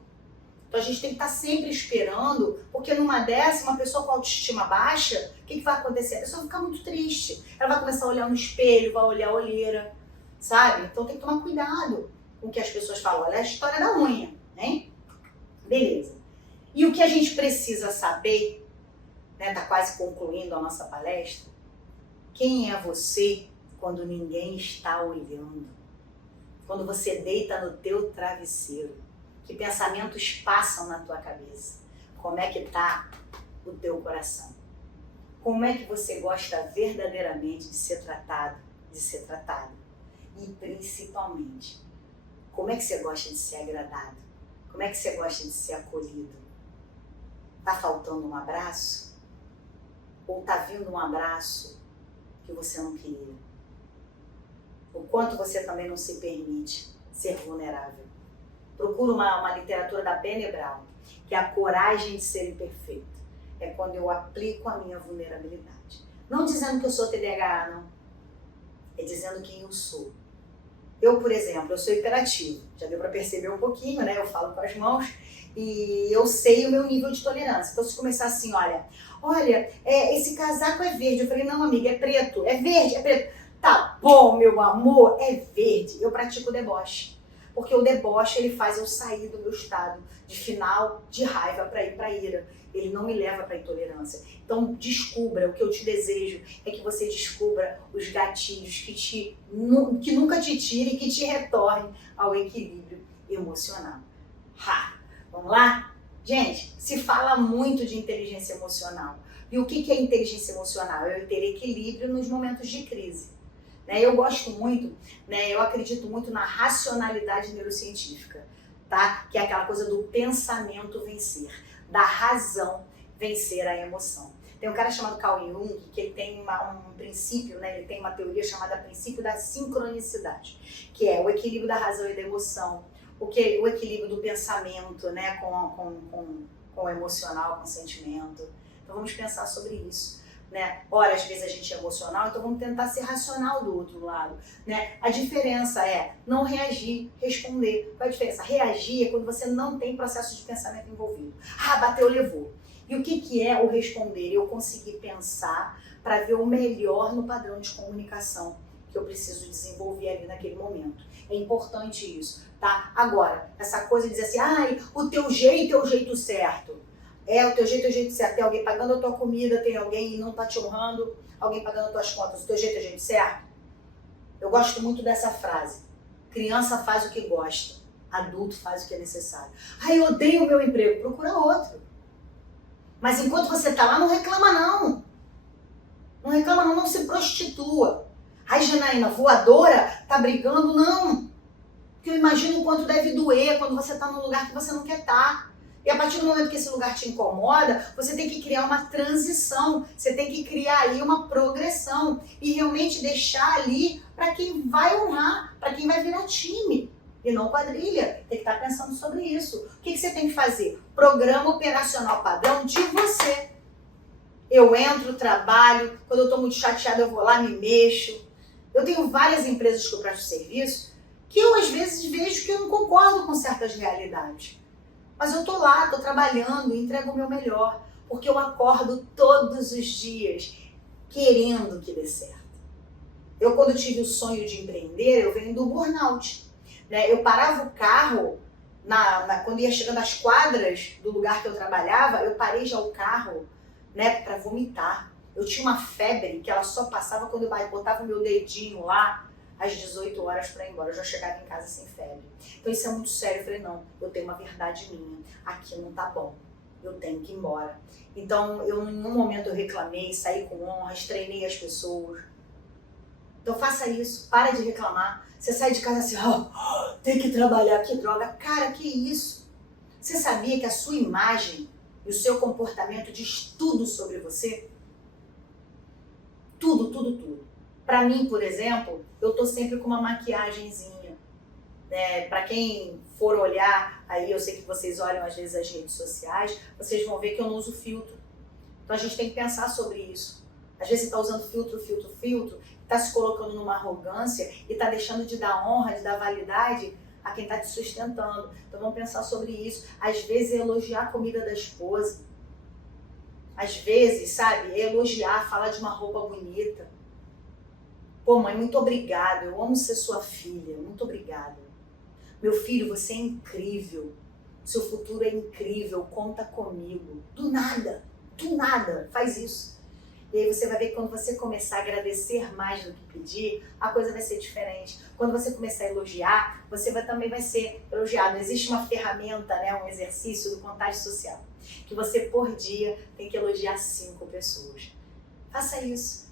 Então a gente tem que estar sempre esperando, porque numa dessa, uma pessoa com autoestima baixa, o que vai acontecer? A pessoa vai ficar muito triste. Ela vai começar a olhar no espelho, vai olhar a olheira, sabe? Então tem que tomar cuidado com o que as pessoas falam. Olha a história da unha, né? Beleza. E o que a gente precisa saber, né, tá quase concluindo a nossa palestra, quem é você quando ninguém está olhando? Quando você deita no teu travesseiro, que pensamentos passam na tua cabeça? Como é que tá o teu coração? Como é que você gosta verdadeiramente de ser tratado, de ser tratada? E principalmente, como é que você gosta de ser agradado? Como é que você gosta de ser acolhido? Tá faltando um abraço? Ou tá vindo um abraço que você não queria? O quanto você também não se permite ser vulnerável. Procura uma literatura da Brené Brown, que é a coragem de ser imperfeito. É quando eu aplico a minha vulnerabilidade. Não dizendo que eu sou TDAH, não. É dizendo quem eu sou. Eu, por exemplo, eu sou hiperativo. Já deu para perceber um pouquinho, né? Eu falo com as mãos e eu sei o meu nível de tolerância. Então, se começar assim, olha, esse casaco é verde. Eu falei, não, amiga, é preto. É verde, é preto. Tá bom, meu amor, é verde. Eu pratico o deboche. Porque o deboche, ele faz eu sair do meu estado de final de raiva para ir para ira. Ele não me leva para intolerância. Então, descubra, o que eu te desejo é que você descubra os gatilhos que nunca te tirem, que te retornem ao equilíbrio emocional. Vamos lá? Gente, se fala muito de inteligência emocional. E o que é inteligência emocional? É eu ter equilíbrio nos momentos de crise. Eu gosto muito, eu acredito muito na racionalidade neurocientífica, tá? Que é aquela coisa do pensamento vencer, da razão vencer a emoção. Tem um cara chamado Carl Jung, que ele tem um princípio, ele tem uma teoria chamada princípio da sincronicidade, que é o equilíbrio da razão e da emoção, o equilíbrio do pensamento, com o emocional, com o sentimento. Então vamos pensar sobre isso. Ora, às vezes a gente é emocional, então vamos tentar ser racional do outro lado. A diferença é não reagir, responder. Qual é a diferença? Reagir é quando você não tem processo de pensamento envolvido. Bateu, levou. E o que é o responder? Eu conseguir pensar para ver o melhor no padrão de comunicação que eu preciso desenvolver ali naquele momento. É importante isso, tá? Agora, essa coisa de dizer assim, o teu jeito é o jeito certo. O teu jeito é o jeito certo. Tem alguém pagando a tua comida, tem alguém que não tá te honrando, alguém pagando as tuas contas. O teu jeito é o jeito certo? Eu gosto muito dessa frase. Criança faz o que gosta, adulto faz o que é necessário. Eu odeio o meu emprego, procura outro. Mas enquanto você tá lá, não reclama não. Não reclama não, não se prostitua. Janaína, voadora, tá brigando? Não. Porque eu imagino o quanto deve doer quando você tá num lugar que você não quer estar. E a partir do momento que esse lugar te incomoda, você tem que criar uma transição, você tem que criar ali uma progressão e realmente deixar ali para quem vai honrar, para quem vai virar time e não quadrilha. Tem que estar pensando sobre isso. O que você tem que fazer? Programa operacional padrão de você. Eu entro, trabalho, quando eu estou muito chateada eu vou lá, me mexo. Eu tenho várias empresas que eu presto serviço que eu às vezes vejo que eu não concordo com certas realidades. Mas eu estou lá, estou trabalhando, entrego o meu melhor, porque eu acordo todos os dias querendo que dê certo. Eu, quando tive o sonho de empreender, eu venho do burnout. Né? Eu parava o carro, quando ia chegando às quadras do lugar que eu trabalhava, eu parei já o carro, né, para vomitar. Eu tinha uma febre que ela só passava quando eu botava o meu dedinho lá às 18 horas para ir embora. Eu já chegava em casa sem febre. Então isso é muito sério. Eu falei, não, eu tenho uma verdade minha. Aqui não tá bom. Eu tenho que ir embora. Então, em um momento eu reclamei, saí com honras, treinei as pessoas. Então faça isso, para de reclamar. Você sai de casa assim, tem que trabalhar, que droga. Cara, que isso? Você sabia que a sua imagem e o seu comportamento diz tudo sobre você? Tudo, tudo, tudo. Pra mim, por exemplo, eu tô sempre com uma maquiagenzinha. Né? Pra quem for olhar, aí eu sei que vocês olham às vezes as redes sociais, vocês vão ver que eu não uso filtro. Então a gente tem que pensar sobre isso. Às vezes você tá usando filtro, tá se colocando numa arrogância e tá deixando de dar honra, de dar validade a quem tá te sustentando. Então vamos pensar sobre isso. Às vezes é elogiar a comida da esposa. Às vezes, sabe, é elogiar, falar de uma roupa bonita. Pô, mãe, muito obrigada, eu amo ser sua filha, muito obrigada. Meu filho, você é incrível, seu futuro é incrível, conta comigo. Do nada, faz isso. E aí você vai ver que quando você começar a agradecer mais do que pedir, a coisa vai ser diferente. Quando você começar a elogiar, você também vai ser elogiado. Existe uma ferramenta, né, um exercício do Contágio Social, que você por dia tem que elogiar 5 pessoas. Faça isso.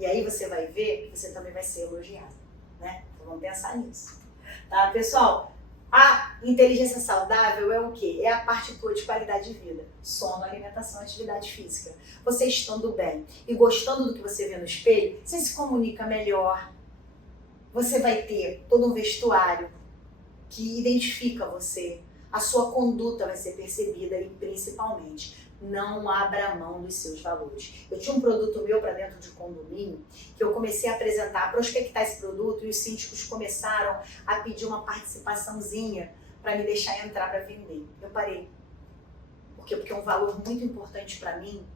E aí você vai ver que você também vai ser elogiado. Né? Então vamos pensar nisso. Tá, pessoal? A inteligência saudável é o quê? É a parte tua de qualidade de vida. Sono, alimentação, atividade física. Você estando bem e gostando do que você vê no espelho, você se comunica melhor. Você vai ter todo um vestuário que identifica você. A sua conduta vai ser percebida e, principalmente, não abra mão dos seus valores. Eu tinha um produto meu para dentro de condomínio que eu comecei a apresentar, a prospectar esse produto e os síndicos começaram a pedir uma participaçãozinha para me deixar entrar para vender. Eu parei. Porque um valor muito importante para mim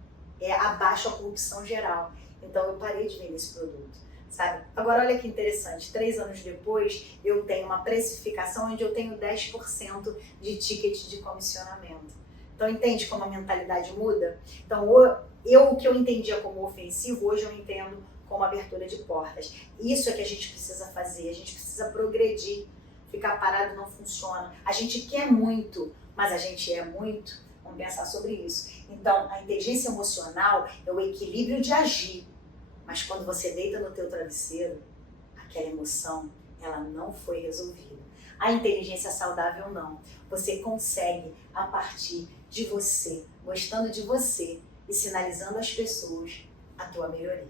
é a baixa corrupção geral. Então eu parei de vender esse produto. Sabe? Agora olha que interessante, 3 anos depois eu tenho uma precificação onde eu tenho 10% de ticket de comissionamento. Então entende como a mentalidade muda? Então o que eu entendia como ofensivo, hoje eu entendo como abertura de portas. Isso é que a gente precisa fazer, a gente precisa progredir. Ficar parado não funciona. A gente quer muito, mas a gente é muito. Vamos pensar sobre isso. Então a inteligência emocional é o equilíbrio de agir. Mas quando você deita no teu travesseiro, aquela emoção, ela não foi resolvida. A inteligência saudável não. Você consegue, a partir de você, gostando de você e sinalizando às pessoas a tua melhoria.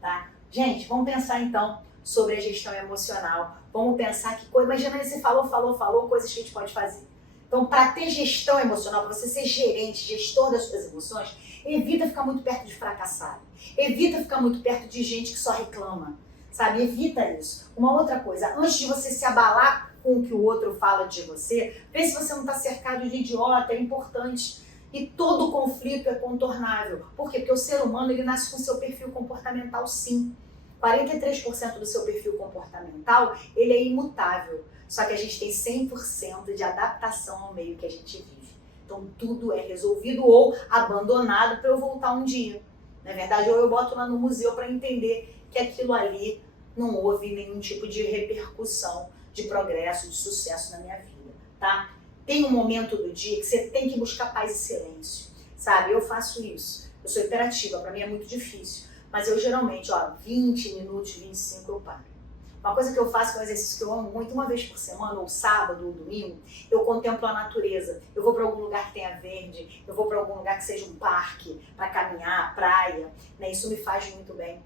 Tá? Gente, vamos pensar então sobre a gestão emocional. Vamos pensar que coisa. Imagina, você falou, coisas que a gente pode fazer. Então, para ter gestão emocional, para você ser gerente, gestor das suas emoções, evita ficar muito perto de fracassado. Evita ficar muito perto de gente que só reclama, sabe? Evita isso. Uma outra coisa, antes de você se abalar com o que o outro fala de você, vê se você não está cercado de idiota, é importante. E todo conflito é contornável. Por quê? Porque o ser humano ele nasce com seu perfil comportamental, sim. 43% do seu perfil comportamental, ele é imutável. Só que a gente tem 100% de adaptação ao meio que a gente vive. Então tudo é resolvido ou abandonado para eu voltar um dia. Não é verdade? Ou eu boto lá no museu para entender que aquilo ali não houve nenhum tipo de repercussão, de progresso, de sucesso na minha vida, tá? Tem um momento do dia que você tem que buscar paz e silêncio, sabe? Eu faço isso. Eu sou hiperativa, para mim é muito difícil. Mas eu geralmente, 20 minutos, 25 eu paro. Uma coisa que eu faço, que é um exercício que eu amo muito, uma vez por semana, ou sábado, ou domingo, eu contemplo a natureza. Eu vou para algum lugar que tenha verde, eu vou para algum lugar que seja um parque, para caminhar, praia, né? Isso me faz muito bem.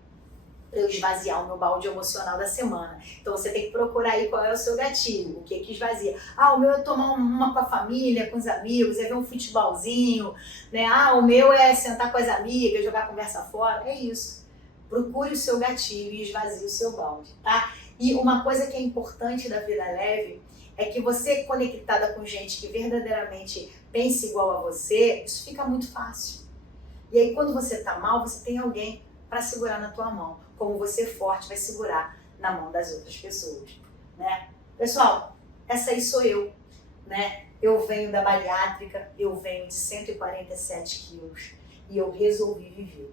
para eu esvaziar o meu balde emocional da semana. Então você tem que procurar aí qual é o seu gatilho, o que esvazia. O meu é tomar uma com a família, com os amigos, é ver um futebolzinho, né? O meu é sentar com as amigas, jogar conversa fora. É isso. Procure o seu gatilho e esvazie o seu balde, tá? E uma coisa que é importante da vida leve é que você, conectada com gente que verdadeiramente pensa igual a você, isso fica muito fácil. E aí quando você tá mal, você tem alguém para segurar na tua mão, como você forte vai segurar na mão das outras pessoas, né? Pessoal, essa aí sou eu, né? Eu venho da bariátrica, eu venho de 147 quilos e eu resolvi viver.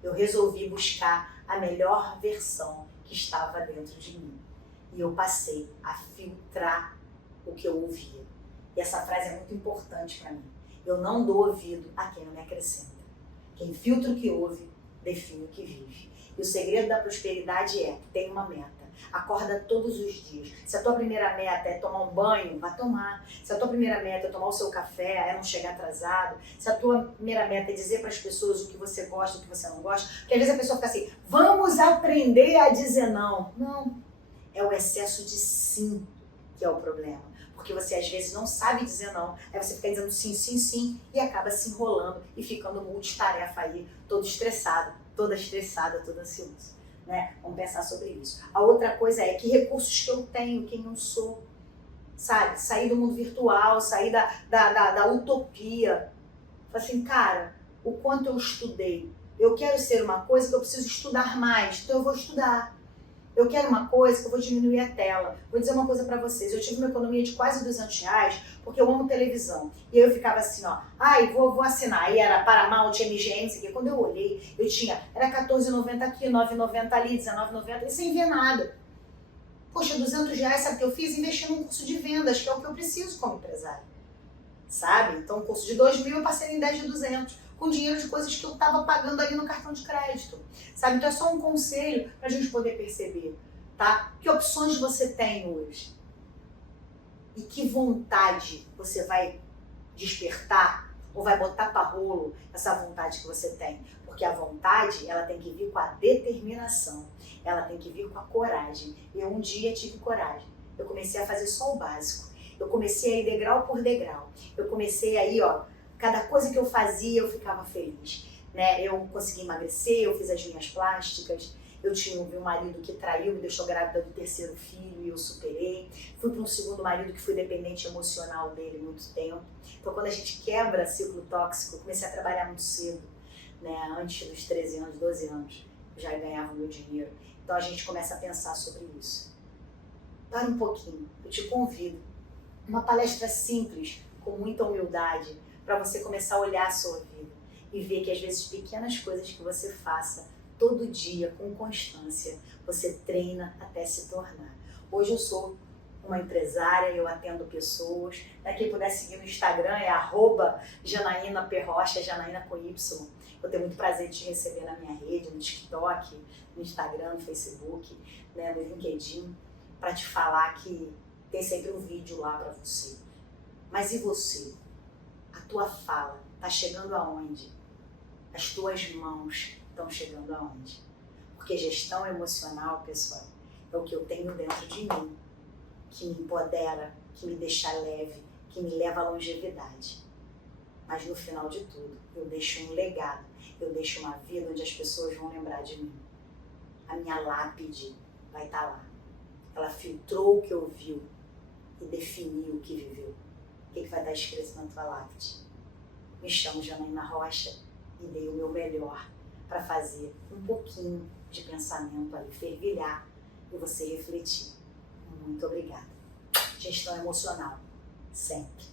Eu resolvi buscar a melhor versão que estava dentro de mim. E eu passei a filtrar o que eu ouvia. E essa frase é muito importante para mim. Eu não dou ouvido a quem não me acrescenta. Quem filtra o que ouve, define o que vive. E o segredo da prosperidade é que tem uma meta. Acorda todos os dias. Se a tua primeira meta é tomar um banho, vá tomar. Se a tua primeira meta é tomar o seu café, é não chegar atrasado. Se a tua primeira meta é dizer para as pessoas o que você gosta, o que você não gosta. Porque às vezes a pessoa fica assim, vamos aprender a dizer não. Não. É o excesso de sim que é o problema. Porque você às vezes não sabe dizer não. Aí você fica dizendo sim, sim, sim e acaba se enrolando e ficando multitarefa aí, todo estressado, toda estressada, toda ansiosa. Né? Vamos pensar sobre isso. A outra coisa é que recursos que eu tenho, quem eu sou, sabe? Sair do mundo virtual, sair da utopia. Fala assim, cara, o quanto eu estudei. Eu quero ser uma coisa que eu preciso estudar mais, então eu vou estudar. Eu quero uma coisa que eu vou diminuir a tela. Vou dizer uma coisa pra vocês. Eu tive uma economia de quase R$200 porque eu amo televisão. E aí eu ficava assim, vou assinar. Aí era Paramount, MGM, isso aqui. Quando eu olhei, era R$14,90 aqui, R$9,90 ali, R$19,90 e sem ver nada. Poxa, R$200, sabe o que eu fiz? Investi num curso de vendas, que é o que eu preciso como empresário. Sabe? Então, um curso de 2.000 eu passei em 10 de 200. Com dinheiro de coisas que eu estava pagando ali no cartão de crédito, sabe? Então é só um conselho para a gente poder perceber, tá? Que opções você tem hoje? E que vontade você vai despertar ou vai botar para rolo essa vontade que você tem? Porque a vontade, ela tem que vir com a determinação, ela tem que vir com a coragem. Eu um dia tive coragem, eu comecei a fazer só o básico, eu comecei a ir degrau por degrau, eu comecei aí, cada coisa que eu fazia eu ficava feliz, né? Eu consegui emagrecer, eu fiz as minhas plásticas, eu tinha um marido que traiu, me deixou grávida do 3º filho e eu superei. Fui para um segundo marido que fui dependente emocional dele muito tempo. Então quando a gente quebra ciclo tóxico, eu comecei a trabalhar muito cedo, né? Antes dos 13 anos, 12 anos, eu já ganhava meu dinheiro. Então a gente começa a pensar sobre isso. Para um pouquinho, eu te convido. Uma palestra simples, com muita humildade, para você começar a olhar a sua vida e ver que às vezes pequenas coisas que você faça todo dia, com constância, você treina até se tornar. Hoje eu sou uma empresária, eu atendo pessoas. Quem puder seguir no Instagram é @JanaínaPerrocha, Janaína com Y. Eu tenho muito prazer de te receber na minha rede, no TikTok, no Instagram, no Facebook, né, no LinkedIn, para te falar que tem sempre um vídeo lá para você. Mas e você? A tua fala está chegando aonde? As tuas mãos estão chegando aonde? Porque gestão emocional, pessoal, é o que eu tenho dentro de mim, que me empodera, que me deixa leve, que me leva à longevidade. Mas no final de tudo, eu deixo um legado, eu deixo uma vida onde as pessoas vão lembrar de mim. A minha lápide vai estar lá. Ela filtrou o que ouviu e definiu o que viveu. O que vai estar escrito na tua lápide? Me chamo Janaína Rocha e dei o meu melhor para fazer um pouquinho de pensamento ali, fervilhar e você refletir. Muito obrigada. Gestão emocional, sempre.